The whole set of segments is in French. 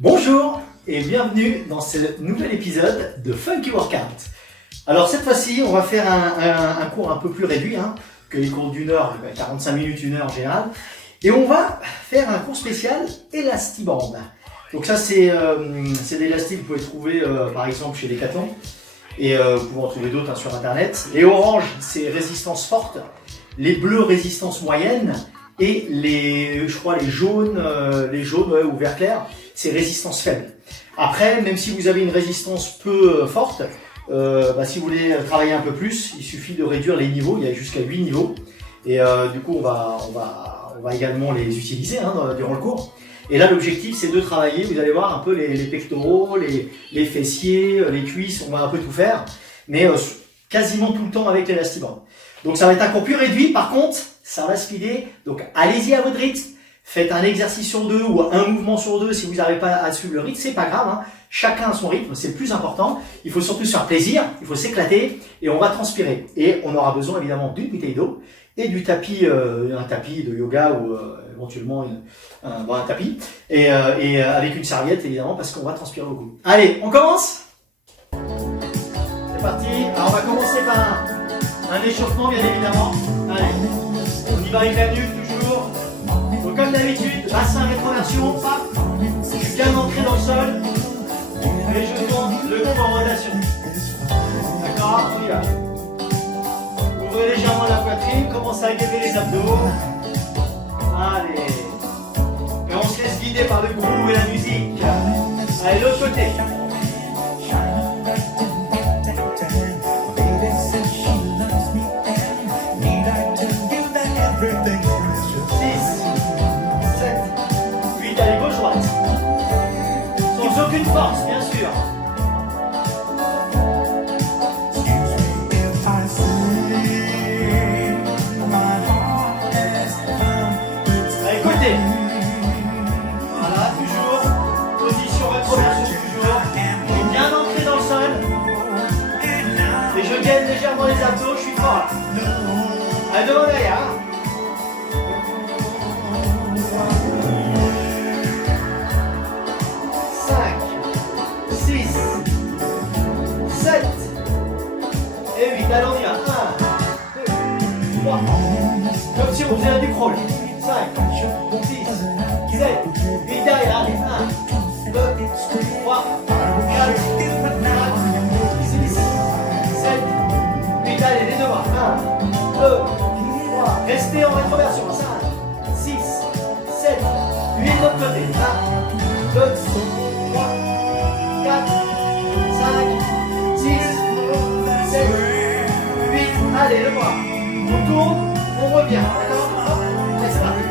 Bonjour et bienvenue dans ce nouvel épisode de Funky Workout. Alors cette fois-ci, on va faire un cours un peu plus réduit que les cours d'une heure, 45 minutes, une heure en général. Et on va faire un cours spécial Elastiband. Donc ça c'est des élastiques que vous pouvez trouver par exemple chez Decathlon. Et vous pouvez en trouver d'autres sur internet. Les oranges, c'est résistance forte. Les bleus, résistance moyenne. Et les jaunes ou vert clair, c'est résistance faible. Après, même si vous avez une résistance peu forte, si vous voulez travailler un peu plus, il suffit de réduire les niveaux. Il y a jusqu'à 8 niveaux. Et du coup, on va également les utiliser durant le cours. Et là, l'objectif, c'est de travailler, vous allez voir, un peu les pectoraux, les fessiers, les cuisses, on va un peu tout faire, mais quasiment tout le temps avec l'élastiband. Donc ça va être un cours plus réduit, par contre, ça va speeder, donc allez-y à votre rythme, faites un exercice sur deux ou un mouvement sur deux si vous n'arrivez pas à suivre le rythme, c'est pas grave, chacun a son rythme, c'est le plus important, il faut surtout se faire plaisir, il faut s'éclater et on va transpirer. Et on aura besoin évidemment d'une bouteille d'eau et du tapis, un tapis de yoga ou éventuellement un tapis, et avec une serviette évidemment parce qu'on va transpirer beaucoup. Allez, on commence? C'est parti. Alors on va commencer par un échauffement bien évidemment. Allez, on y va avec la nuque toujours. Donc comme d'habitude, bassin rétroversion, hop, je suis bien ancré dans le sol et je tourne le cou en rotation. D'accord, on y va. Ouvrez légèrement la poitrine, commencez à guider les abdos. Allez. Et on se laisse guider par le groove et la musique. Allez, l'autre côté. 6, 7, 8, allez, gauche-droite. Sans aucune force, bien sûr. Allez, côté. Voilà, toujours. Position rétroversion, toujours. Je suis bien ancré dans le sol. Et je gaine légèrement les abdos, je suis fort là. Allez, devant derrière. 5, 6, 7 et 8. Allez, on y va. 1, 2, 3. Comme si on faisait du crawl. 5, 6, 7, 8 derrière. Allez, 1, 2, 3, 4, 6, 7, 8. Allez, les deux bras. 1, 2, 3. Restez en rétroversion. 5, 6, 7, 8 de l'autre côté. 1, 2, 3, 4, 5, 6, 7, 8. Allez, le bras. On tourne, on revient. D'accord? Allez, c'est parti.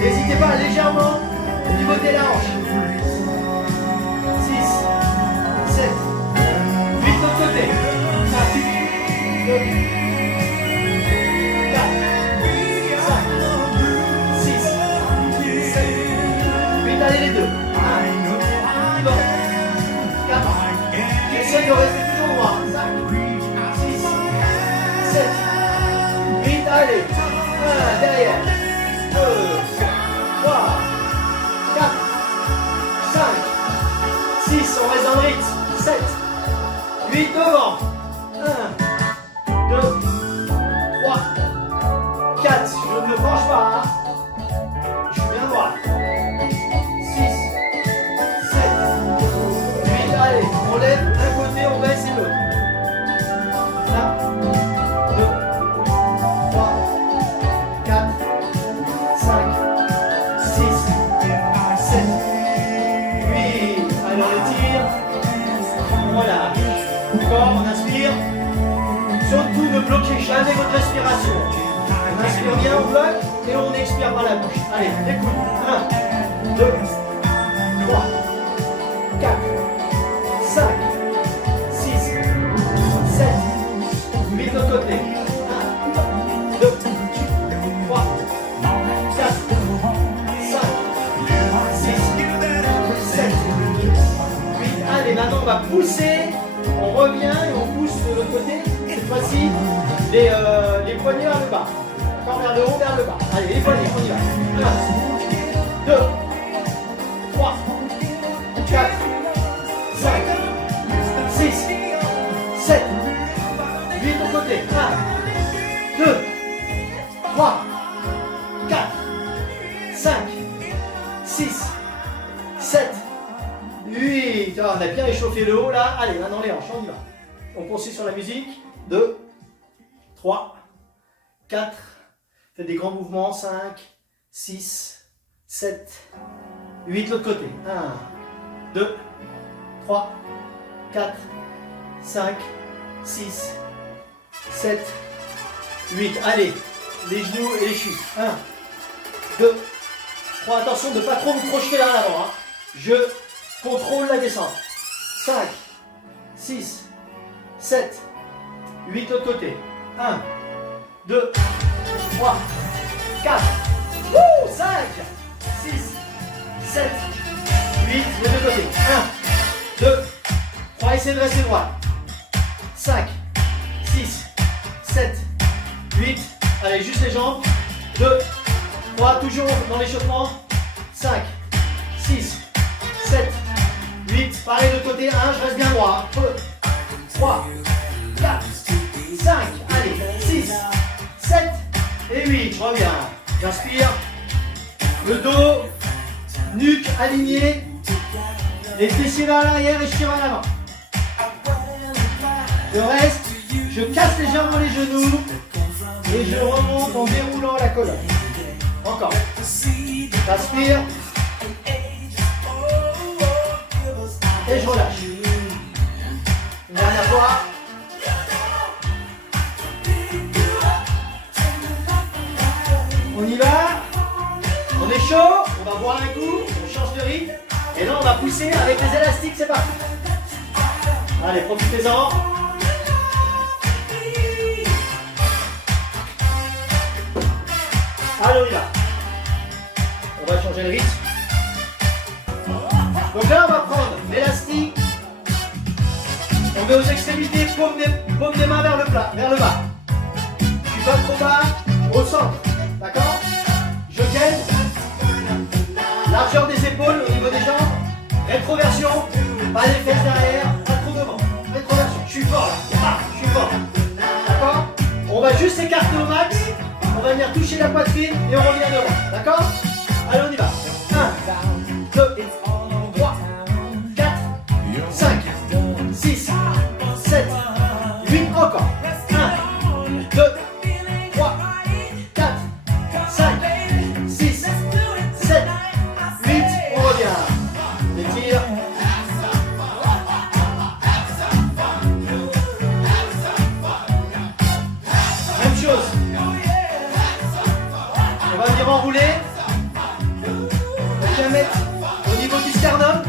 N'hésitez pas légèrement au niveau des hanches. 6, 7, 8 de l'autre côté. 1, 2, 4, 5, 6, 7, 8. Allez, les deux. 1, 2, 4. J'essaie de rester toujours droit. 5, 6, 7, 8. Allez. 1 derrière. 2, 3, 4, 5, 6. On reste dans le rythme. 7, 8 devant. 1, 2, 3, 4. Je ne me penche pas. Je suis bien droit. 6, 7, 8. Allez, on lève un côté, on baisse et l'autre. 1, 2, 3, 4, 5, 6, 7, 8. Allez, on étire. Voilà. Encore, on inspire. Surtout ne bloquez jamais votre respiration. On inspire bien, on bloque et on expire par la bouche. Allez, écoute. 1, 2, 3, 4, 5, 6, 7, 8 de l'autre côté. 1, 2, 3, 4, 5, 6, 7, 8. Allez, maintenant on va pousser. On revient et on pousse de l'autre côté. Cette fois-ci, les poignets vers le bas. Encore vers le haut, vers le bas. Allez, les poignets, on y va. 1, 2, 6, 7, 8. Ah, on a bien échauffé le haut là. Allez, main dans les hanches, on y va. On poursuit sur la musique. 2, 3, 4. Faites des grands mouvements. 5, 6, 7, 8. L'autre côté. 1, 2, 3, 4, 5, 6, 7, 8. Allez, les genoux et les chevilles. 1, 2, 3. Attention de ne pas trop vous projeter vers l'avant. Hein. Je contrôle la descente. 5, 6, 7, 8. L'autre côté. 1, 2, 3, 4, 5, 6, 7, 8. Les deux côtés. 1, 2, 3. Essayez de rester droit. 5, 6, 7, 8. Allez, juste les jambes. 2, 3. Toujours dans l'échauffement. 5, 6, 7, 8. Pareil de l'autre côté. 1, je reste bien droit. 2, 3, 4, 5. Allez, 6, 7 et 8. Je reviens. J'inspire. Le dos, nuque alignée. Les fessiers vers l'arrière et je tire vers l'avant. Je reste, je casse légèrement les genoux et je remonte en déroulant la colonne. Encore. J'inspire. Et je relâche. Une dernière fois. On y va. On est chaud. On va boire un coup. On change de rythme. Et là, on va pousser avec les élastiques. C'est parti. Allez, profitez-en. Allez, on y va. On va changer le rythme. Donc là, on va prendre l'élastique. On met aux extrémités, paume des mains vers le plat, vers le bas. Je suis pas trop bas, au centre. D'accord? Je gagne. Largeur des épaules au niveau des jambes. Rétroversion. Pas les fesses derrière. Pas trop devant. Rétroversion. Je suis fort là. Ah, je suis fort. D'accord? On va juste s'écarter au max. On va venir toucher la poitrine et on revient devant. D'accord? Allez, on y va. 1, 2, 3, 4, 5, 6, 7, 8. Encore. 1, 2, 3, 4, 5, 6, 7, 8. On revient. Étire. Même chose. On va venir enrouler. On va bien mettre au niveau du sternum.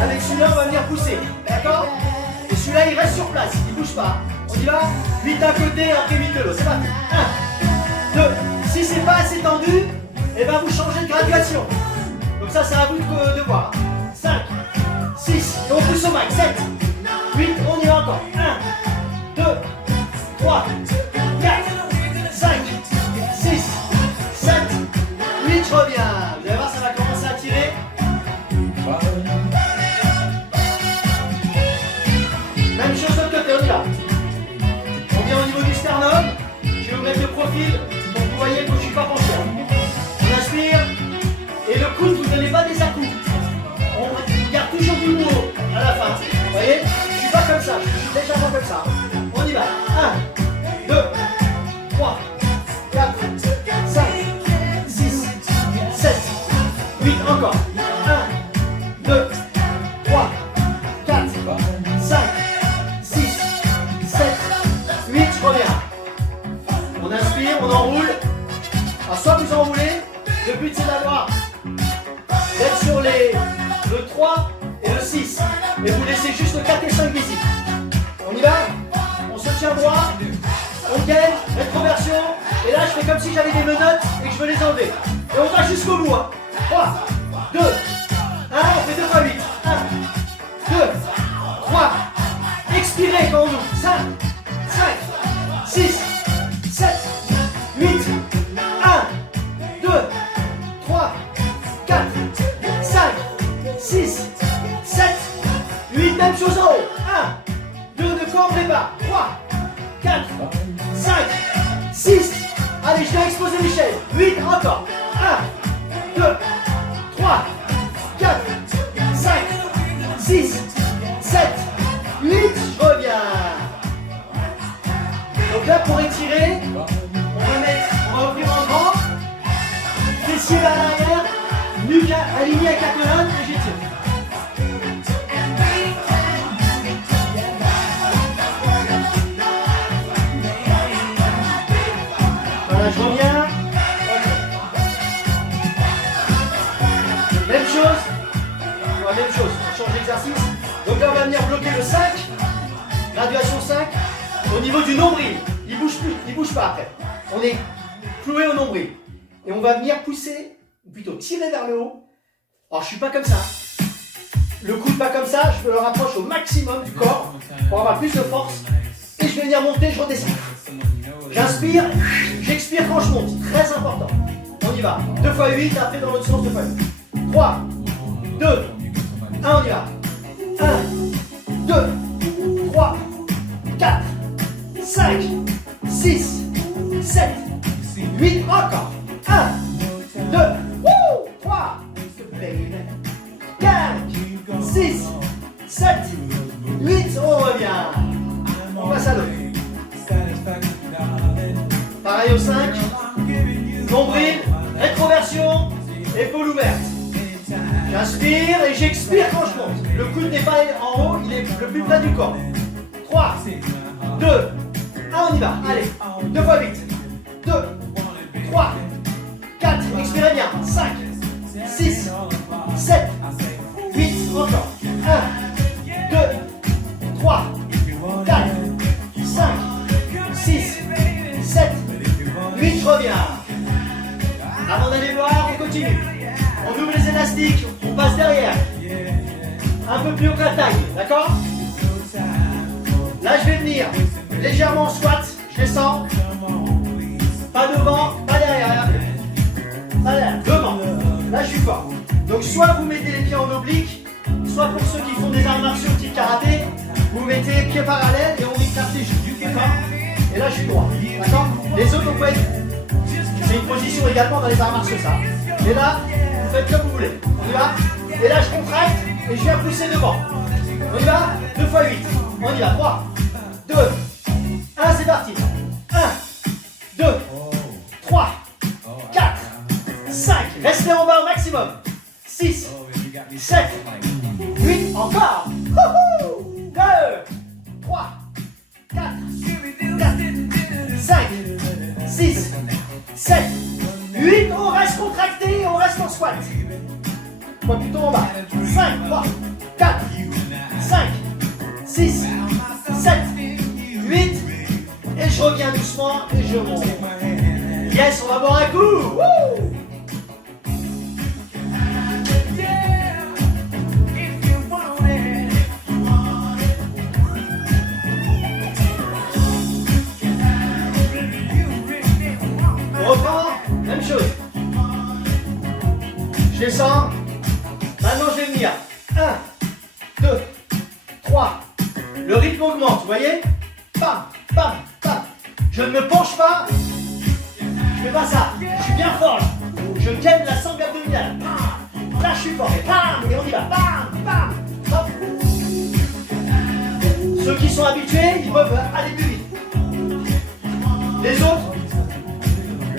Avec celui-là, on va venir pousser. D'accord? Et celui-là, il reste sur place. Il ne bouge pas. On y va. 8 d'un côté, après 8 de l'autre. C'est parti. 1, 2. Si c'est pas assez tendu, et ben vous changez de graduation. Donc ça, c'est à vous de voir. 5, 6. Et on pousse au max. 7, 8. On y va encore. 1, 2, 3, 4, 5, 6, 7, 8. Je reviens. Vous allez voir, ça va commencer à tirer. Même chose de l'autre côté, on y va. On vient au niveau du sternum. Je vais vous mettre le profil pour que vous voyez que je ne suis pas penché. On inspire. Et le coude, vous ne donnez pas des à-coups. On garde toujours du haut à la fin. Vous voyez? Je ne suis pas comme ça. Je suis légèrement comme ça. On y va. 1, 2, 3, 4, 5, 6, 7, 8. Encore. 1, 2, 3, 4, 5, 6, 7, 8. Je reviens. On inspire, on enroule. Alors soit vous enroulez. Le but c'est d'avoir d'être sur le 3 et le 6. Et vous laissez juste le 4 et 5 visibles. On y va? On se tient droit. On gagne, rétroversion. Et là je fais comme si j'avais des menottes et que je veux les enlever. Et on va jusqu'au bout. Hein. 3, 2, 1, on fait 2 fois 8. 1, 2, 3. Expirez quand on ouvre. 5, 5, 6, 7, 8, 1, 2, 3, 4, 5, 6, 7, 8. Même chose en haut. 1, 2, ne cambrez pas. 3, 4, 5, 6. Allez, je viens exposer l'échelle. 8, encore. 1, 2, aligné avec la colonne et j'étire. Voilà, je reviens. Même chose. Ouais, même chose, on change d'exercice. Donc là, on va venir bloquer le 5. Graduation 5. Au niveau du nombril. Il ne bouge plus, il ne bouge pas après. On est cloué au nombril. Et on va venir pousser, ou plutôt tirer vers le haut. Alors, je ne suis pas comme ça. Le coude pas comme ça, je me le rapproche au maximum du corps pour avoir plus de force. Et je vais venir monter, je redescends. J'inspire, j'expire quand je monte. Très important. On y va. 2 x 8, après dans l'autre sens, 2 x 8. 3, 2, 1, on y va. 1, 2, 3, 4, 5, 6, 7, 8, encore. 1, 2, 3, 4, 6, 7, 8, on revient. On passe à l'autre. Pareil au 5. Nombril, rétroversion, épaule ouverte. J'inspire et j'expire quand je monte. Le coude n'est pas en haut, il est le plus près du corps. 3, 2, 1, on y va. Allez, 2 x 8. 2, 3, 4, expirez bien. 5, 6, 7, 8, encore. 1, 2, 3, 4, 5, 6, 7, 8, je reviens. Avant d'aller voir, on continue. On ouvre les élastiques, on passe derrière. Un peu plus haut que la taille, d'accord? Là, je vais venir légèrement en squat, je descends. Pas devant, pas derrière. Pas derrière, devant. Là, je suis fort. Donc, soit vous mettez les pieds en oblique, soit pour ceux qui font des arts martiaux type karaté, vous mettez les pieds parallèles et on écarte les genoux, d'accord? Et là, je suis droit, d'accord? Les autres, vous pouvez être... C'est une position également dans les arts martiaux, ça. Et là, vous faites comme vous voulez. On y va. Et là, je contracte et je viens pousser devant. On y va. 2 x 8. On y va. 3, 2, 1, c'est parti. 1, 2, 3, 4, 5. Restez en bas au maximum. 6, 7, 8. Encore. 2, 3, 4, 5, 6, 7, 8, on reste contracté, on reste en squat. Moi plutôt en bas. 5, 3, 4, 5, 6, 7, 8. Et je reviens doucement et je monte. Yes, on va boire un coup. Woo! On reprend, même chose. Je descends. Maintenant, je vais venir. 1, 2, 3. Le rythme augmente, vous voyez? Pam, pam, pam. Je ne me penche pas. Je fais pas ça. Je suis bien fort. Je gagne la sangle abdominale. Là, je suis fort. Et pam, et on y va. Pam, pam, hop. Ceux qui sont habitués, ils peuvent aller plus vite. Les autres,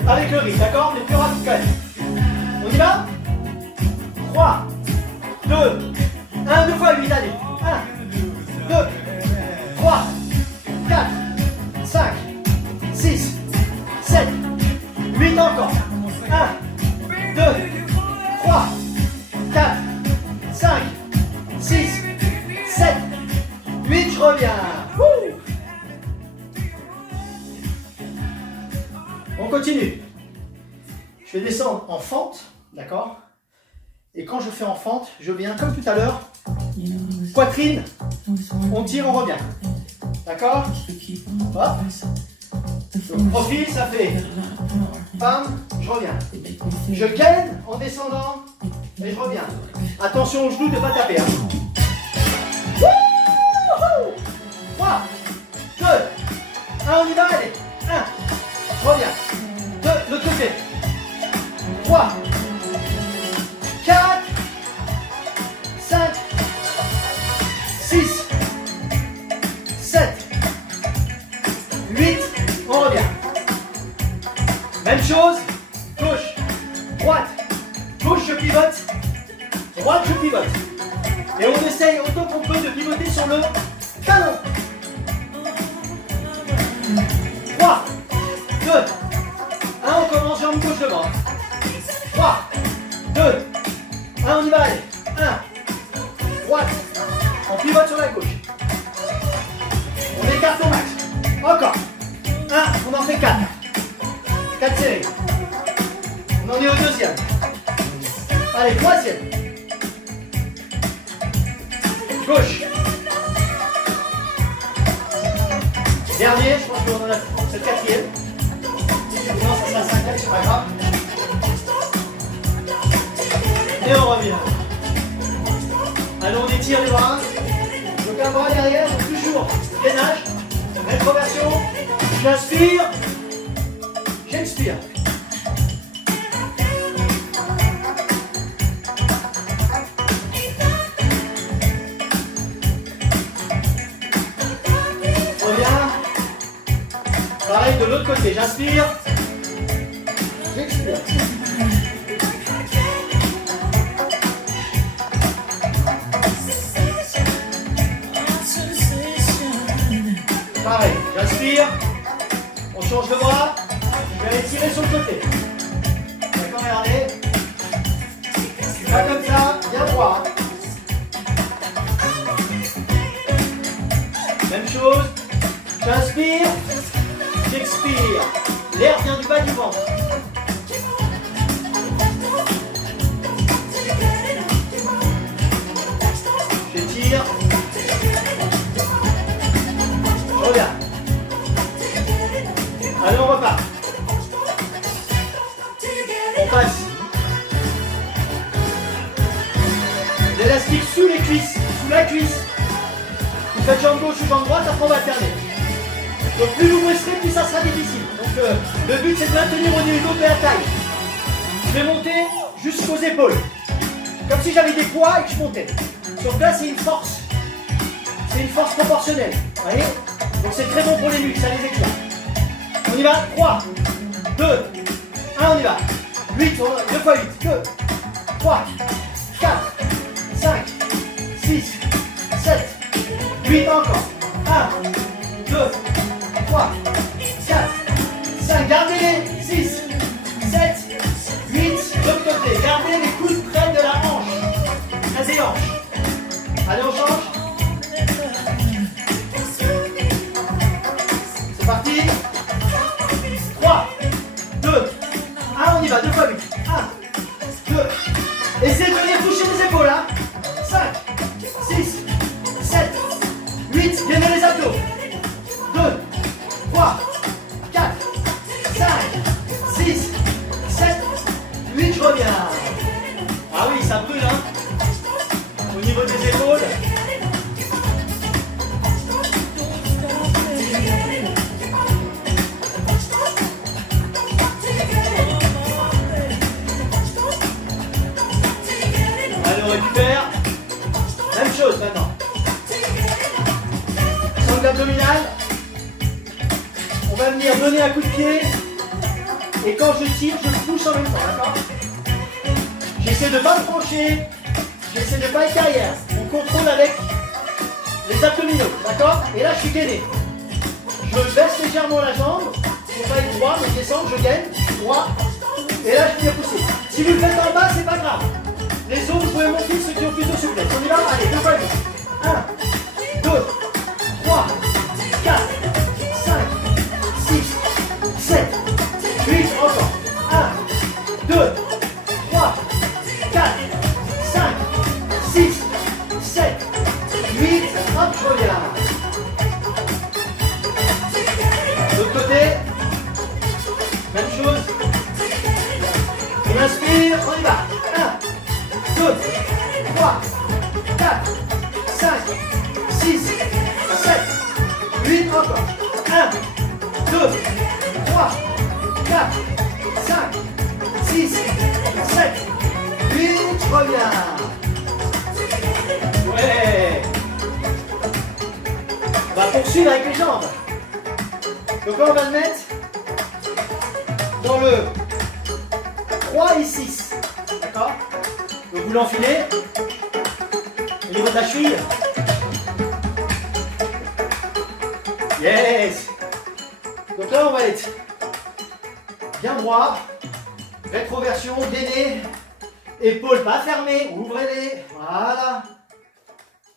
avec le rythme, d'accord? Mais plus rapide quand même. On y va? 3, 2, 1, 2 x 8, allez. 1, 2, 3, 4, 5, 6, 7, 8 encore. 1, 2, 3, 4, 5, 6, 7, 8, je reviens. Wouh! On continue. Je vais descendre en fente, d'accord? Et quand je fais en fente, je viens comme tout à l'heure, poitrine, on tire, on revient. D'accord? Hop. Le profil, ça fait bam, je reviens. Je gaine en descendant et je reviens. Attention aux genoux de ne pas taper. Hein. 3, 2, 1, on y va, allez. 1, je reviens. 2, l'autre côté. 3, 4, 5, 6, 7, 8, on revient. Même chose, gauche, droite, gauche je pivote, droite, je pivote. Et on essaye autant qu'on peut de pivoter sur le talon. 3, 2, 1, on commence jambe gauche devant. 3, 2, 1, on y va, allez. 1, droite, on pivote sur la gauche. On écarte au max. Encore. 1, on en fait 4. 4 séries. On en est au deuxième. Allez, troisième. Gauche. Dernier, je pense qu'on en a. C'est le quatrième. Non, ça sera le cinquième, c'est pas grave. Et on revient. Allons, on étire les bras. Donc un bras derrière, donc toujours gainage. Rétroversion. J'inspire. J'expire. Pareil de l'autre côté, j'inspire, j'expire. Pareil, j'inspire, on change de bras, je vais aller tirer sur le côté. D'accord, regardez. Pas comme ça, bien droit. Même chose, j'inspire. J'expire. L'air vient du bas du ventre. J'étire. Je reviens. Allez, on repart. On passe. L'élastique sous les cuisses, sous la cuisse. Vous faites jambe gauche ou jambe droite, après on va alterner. Donc plus vous baisserez, plus ça sera difficile. Donc le but c'est de maintenir au niveau de la taille. Je vais monter jusqu'aux épaules. Comme si j'avais des poids et que je montais. Sauf que là c'est une force. C'est une force proportionnelle. Vous voyez? Donc c'est très bon pour les muscles, ça les éclate. On y va. 3, 2, 1, on y va. 8, 2 fois 8. 2, 3, 4, 5, 6, 7, 8 encore. 1, 2, 3, 4, 5, gardez-les, 6, 7, 8, de l'autre côté, gardez les coudes près de la hanche, près des hanches. Allez, on change. C'est parti. 3, 2, 1, on y va, 2 fois 8. 1, 2, essayez de venir toucher les épaules, hein. 5, 6, 7, 8, gagnez les abdos. 2, 3, 4, 5, 6, 7, 8, je reviens. Ah oui, ça brûle, hein. Au niveau des épaules. Allez, on récupère. Même chose maintenant. Sangle abdominale. On va venir donner un coup de pied et quand je tire, je pousse en même temps, d'accord? J'essaie de ne pas me pencher, j'essaie de ne pas être derrière. On contrôle avec les abdominaux, d'accord? Et là, je suis gainé. Je baisse légèrement la jambe pour pas être droit, mais je descends, je gaine, droit. Et là, je viens pousser. Si vous le faites en bas, c'est pas grave. Les autres, vous pouvez monter ceux qui ont plus de souplesse. On y va? Allez, 2 fois 8. 1, 2, 3, 4, 5, 6, 7, 8, encore. 1, 2, 3, 4, 5, 6, 7, 8, hop, je reviens. De l'autre côté, même chose. On inspire, on y va. 1, 2, 3, 4, 5, 6, 7, 8, encore. 1, 2, 3, 4, 5, 6, 7, 8, je reviens. Ouais. On va poursuivre avec les jambes. Donc là, on va le mettre dans le 3 et 6. D'accord? Donc Vous l'enfilez. Au niveau de la cheville. Yes. Donc là, on va être bien droit. Rétroversion, gainée. Épaules pas fermées. Ouvrez-les. Voilà.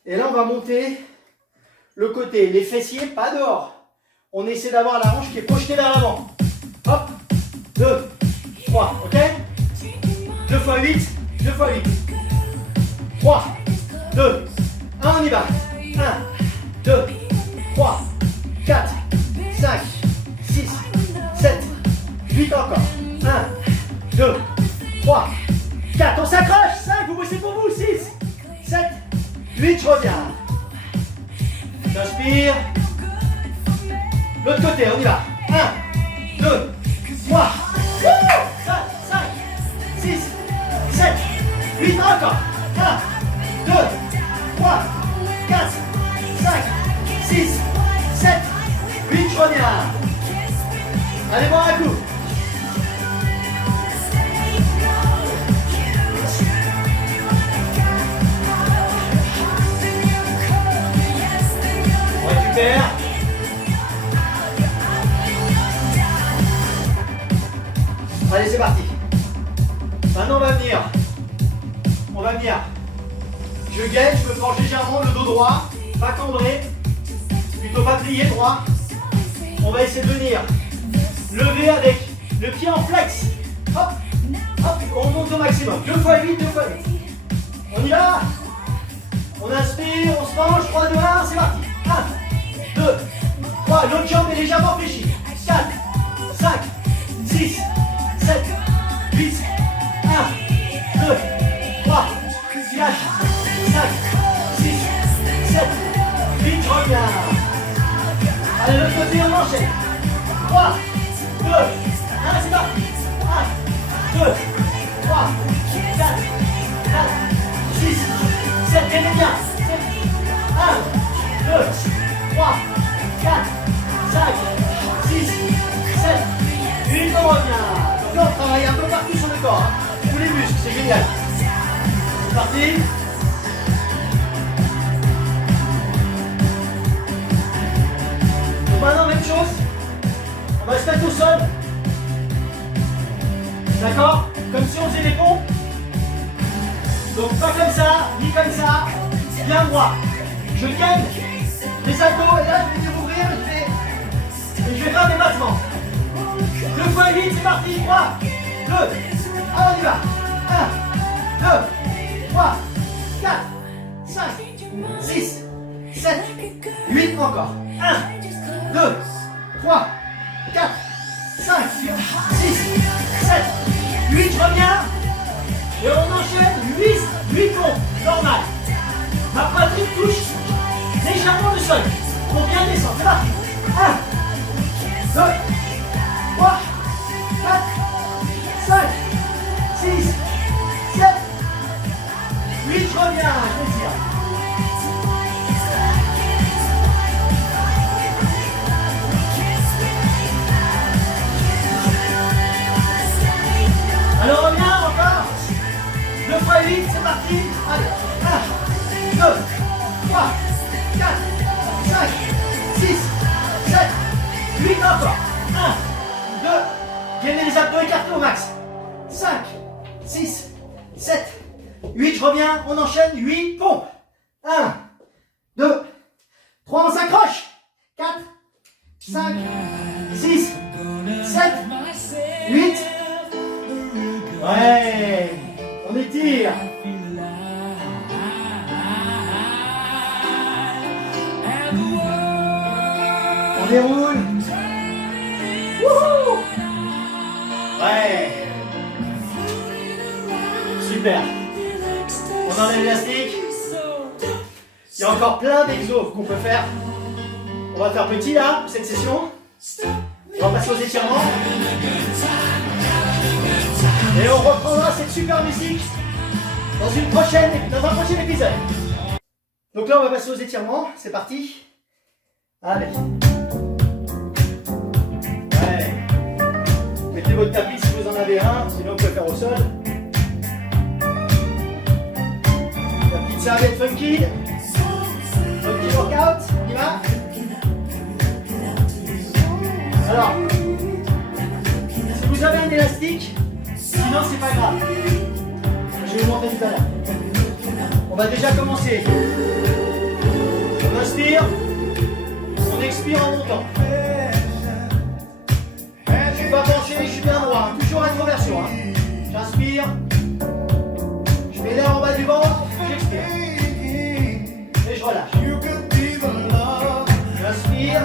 Et là, on va monter le côté. Les fessiers, pas dehors. On essaie d'avoir la hanche qui est projetée vers l'avant. Hop. 2, 3. Ok. 2 x 8. 2 x 8. 3, 2, 1, on y va. 1, 2, 3, 4, 5, 6, 7, 8 encore. 1, 2, 3, 4, on s'accroche. 5, vous bossez pour vous. 6, 7, 8, je reviens. J'inspire. L'autre côté, on y va. 1, 2, 3, 4, 5, 6, 7, 8 encore. 1, 2, 3, 4, 5, 6, 7, 8, je reviens. Allez voir un coup. On récupère. Allez, c'est parti. Maintenant, on va venir. Je gaine, je me penche légèrement, le dos droit, pas cambré, plutôt pas plié, droit. On va essayer de venir lever avec le pied en flex. Hop, hop, on monte au maximum. 2 x 8, 2 x 8. On y va. On inspire, on se penche, 3, 2, 1, c'est parti. 1, 2, 3, l'autre jambe est légèrement fléchie. 4, 5, 6, 7, 8, 1, 2, 3, 4, 5, 6, 7, 8, je reviens. Allez, l'autre côté, on enchaîne. 3, 2, 1, c'est parti. 1, 2, 3, 4, 5, 6, 7, gagnez bien. 1, 2, 3, 4, 5, 6, 7, 8, on revient. Donc là, on travaille un peu partout sur le corps. Tous les muscles, c'est génial. C'est parti. Donc maintenant, même chose. On va se mettre au sol. D'accord? Comme si on faisait des pompes. Donc pas comme ça, ni comme ça. Bien droit. Je gagne les abdos et là je vais découvrir et je vais faire des battements. 2 x 8, c'est parti. 3, 2, allez, on y va. 1, 2, 3, 4, 5, 6, 7, 8 encore. 1, 2, 3, 4, 5, 6, 7, 8, je reviens. Et on enchaîne 8 pompes, normal. Ma poitrine touche légèrement le sol pour bien descendre. C'est parti. 1, 2, 3, 4, 5, 6, 7, 8, je reviens, je tire. Alors on revient encore. 2 x 8, c'est parti. Allez, 1, 2, 3, 4, 5, 6, 7, 8 encore. 1, 2, gainez les abdos écartés au max. 5, 6, 7, 8, je reviens, on enchaîne, 8 pompes. 1, 2, 3, on s'accroche. 4, 5, 6, 7, 8. Ouais, on étire. On déroule. Wouhou. Ouais. Super. On enlève l'élastique. Il y a encore plein d'exos qu'on peut faire. On va faire petit là, pour cette session. On va passer aux étirements. Et on reprendra cette super musique dans un prochain épisode. Donc là, on va passer aux étirements. C'est parti. Allez. Ouais. Mettez votre tapis si vous en avez un, sinon on peut le faire au sol. serviette funky. Funky workout, on y va. Alors, si vous avez un élastique, sinon c'est pas grave. Je vais vous montrer tout à l'heure. On va déjà commencer. On inspire, on expire en montant. Je suis pas penché, je suis bien droit. Toujours introversion. J'inspire, je mets l'air en bas du ventre, j'expire. Et je relâche. J'inspire,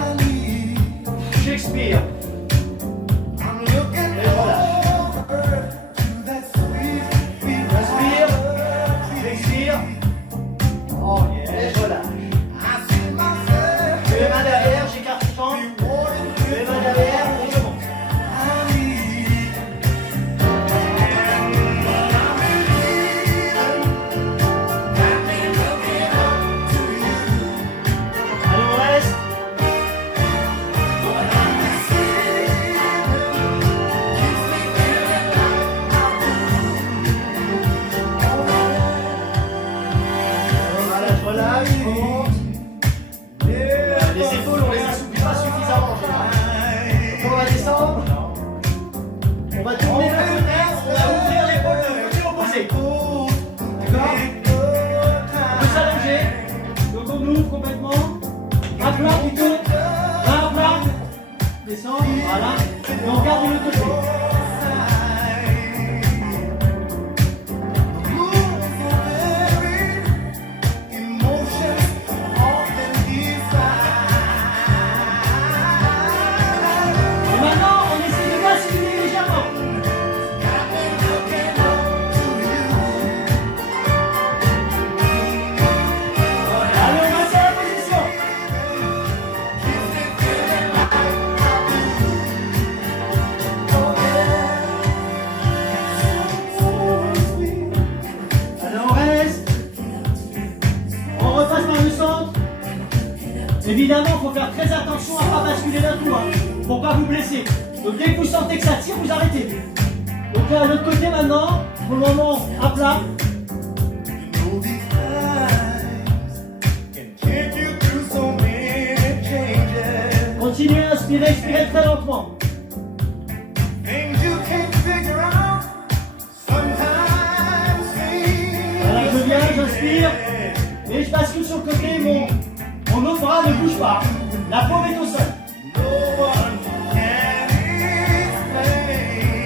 j'expire. Et je relâche. J'inspire, j'expire. Et je relâche. Je mets les mains derrière, j'écarte les jambes. Je mets les mains derrière et je monte. Allez, on reste. Voilà, je relâche, je monte. Les épaules, on les assouplit pas suffisamment en général. Donc on va descendre. On va tourner la fenêtre, on va ouvrir l'épaule de côté opposé. D'accord? On peut s'allonger. Donc on ouvre complètement. Un plat plutôt. Un plat. Descendre, voilà. Et on regarde de l'autre côté. Et maintenant, on essaie de basculer légèrement. Allez, on maintient la position. Allez, on reste. On repasse par le centre. Évidemment, il faut faire très attention à ne pas basculer d'un coup, pour ne pas vous blesser. Donc dès que vous sentez que ça tire, vous arrêtez. Donc là, à l'autre côté maintenant, pour le moment, à plat. Continuez à inspirer, expirez très lentement. Voilà, je viens, j'inspire. Et je bascule sur le côté, mon autre bras ne bouge pas. La paume est au sol.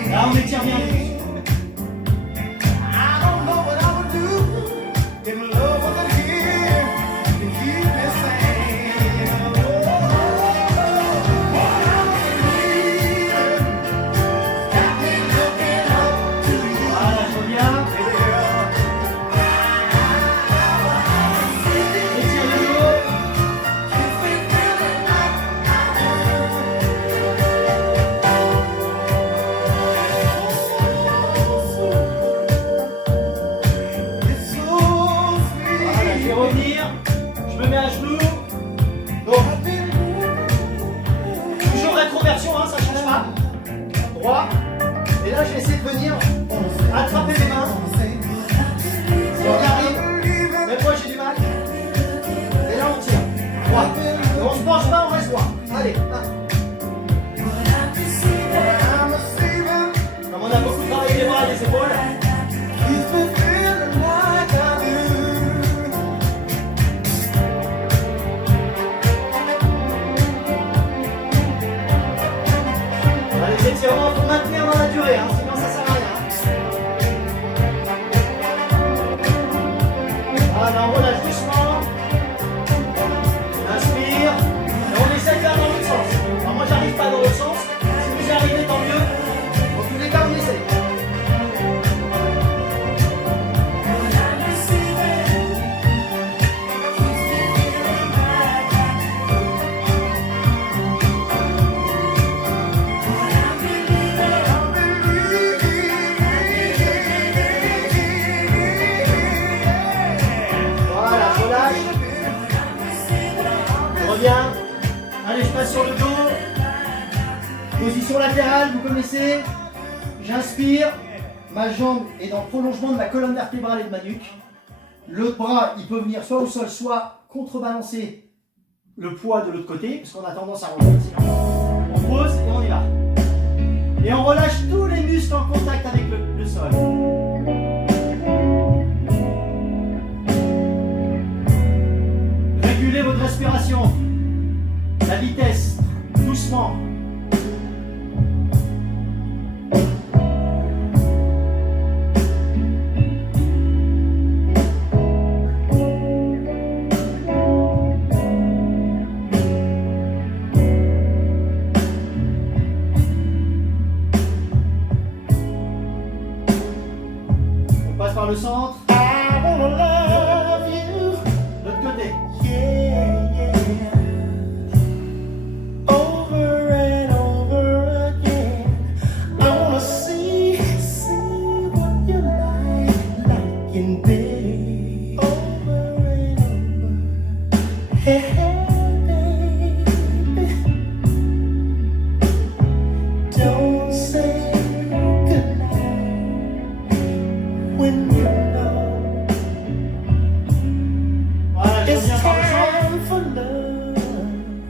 Là, on étire bien. Voilà, je reviens. Étire le dos. Voilà, je vais revenir. Je me mets à genoux. Donc, toujours rétroversion, ça ne change pas. Droit. Et là, je vais essayer de venir attraper les mains. Si on y arrive, même moi j'ai du mal. Et là, on tire. Droit. Et on se penche pas, on reste droit. Allez. Comme on a beaucoup travaillé les bras et les épaules. Les étirements pour maintenir dans la durée, sinon ça sert à rien. Voilà, on relâche doucement. On inspire. Et on essaie de faire dans l'autre sens. Alors moi j'arrive pas dans l'autre sens. Si vous y arrivez, tant mieux. Dans tous les cas, on essaie. Reviens. Allez, je passe sur le dos. Position latérale, vous connaissez. J'inspire. Ma jambe est dans le prolongement de ma colonne vertébrale et de ma nuque. L'autre bras, il peut venir soit au sol, soit contrebalancer le poids de l'autre côté, parce qu'on a tendance à remonter. On pose et on y va. Et on relâche tous les muscles en contact avec le sol. Régulez votre respiration. La vitesse, doucement. Par le centre. I wanna love you. L'autre côté. Yeah, yeah. Over and over again. I wanna see what you like in bed. Over and over. Hey, hey, baby. Don't say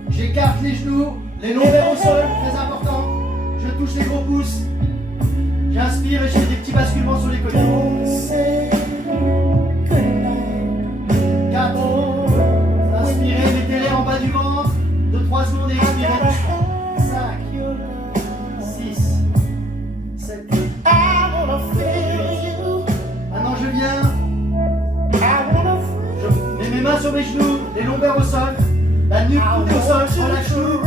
j'écarte les genoux, les lombaires au sol, très important. Je touche les gros pouces. J'inspire et je fais des petits basculements sur les côtés. 4. Inspirez, mettez-les en bas du ventre. 2-3 secondes et expirez. 5, 6, 7. Maintenant je viens. Je mets mes mains sur mes genoux, les lombaires au sol. La nuque au sol, je relâche tout.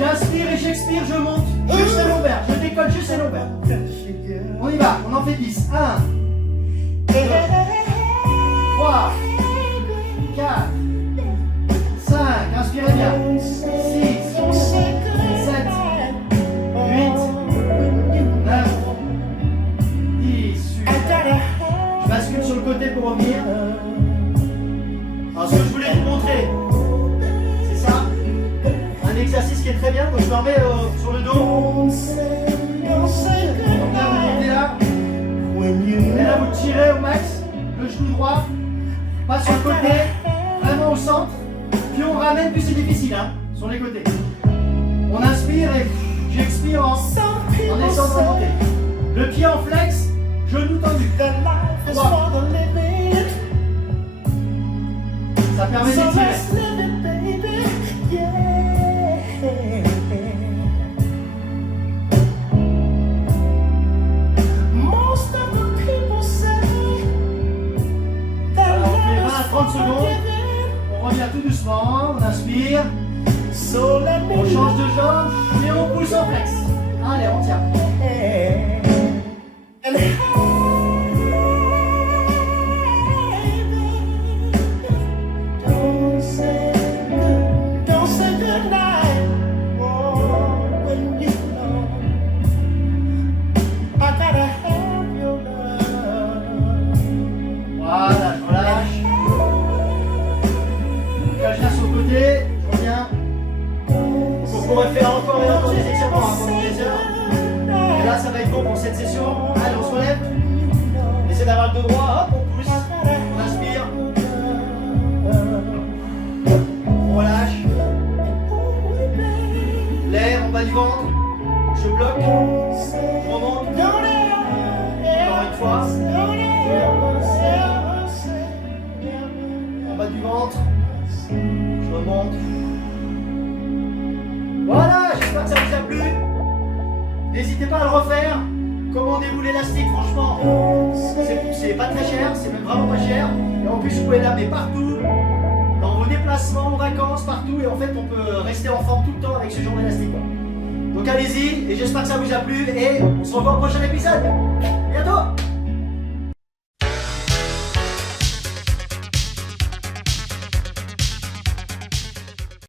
J'inspire et j'expire, je monte juste les lombaires. Je décolle juste les lombaires. On y va, on en fait 10. 1, 2, 3, 4, 5. Inspirez bien. 6, 7, 8, 9, 10. Je bascule sur le côté pour revenir. Alors ce que je voulais vous montrer, exercice qui est très bien, donc je me remets sur le dos. Donc là, vous montez là. Et là, vous tirez au max le genou droit, pas sur le côté, vraiment au centre. Puis on ramène, puis c'est difficile, hein, sur les côtés. On inspire et j'expire en descendant monter. Le pied en flex, genou tendu. 3. Ça permet d'étirer. Alors on fait 20 à 30 secondes, on revient tout doucement, on inspire, on change de jambe et on pousse en flex. Allez, on tient. On pourrait faire encore et encore des étirements pendant des heures. Et là, ça va être bon pour cette session. Allez, on se relève. Essayez d'avoir le dos droit. Hop, on pousse. On inspire. On relâche. L'air en bas du ventre. Je bloque. Je remonte. Encore une fois. En bas du ventre. Je remonte. Voilà, j'espère que ça vous a plu. N'hésitez pas à le refaire. Commandez-vous l'élastique, franchement. C'est pas très cher, c'est même vraiment pas cher. Et en plus, vous pouvez l'amener partout, dans vos déplacements, en vacances, partout. Et en fait, on peut rester en forme tout le temps avec ce genre d'élastique. Donc allez-y, et j'espère que ça vous a plu. Et on se revoit au prochain épisode. Bientôt.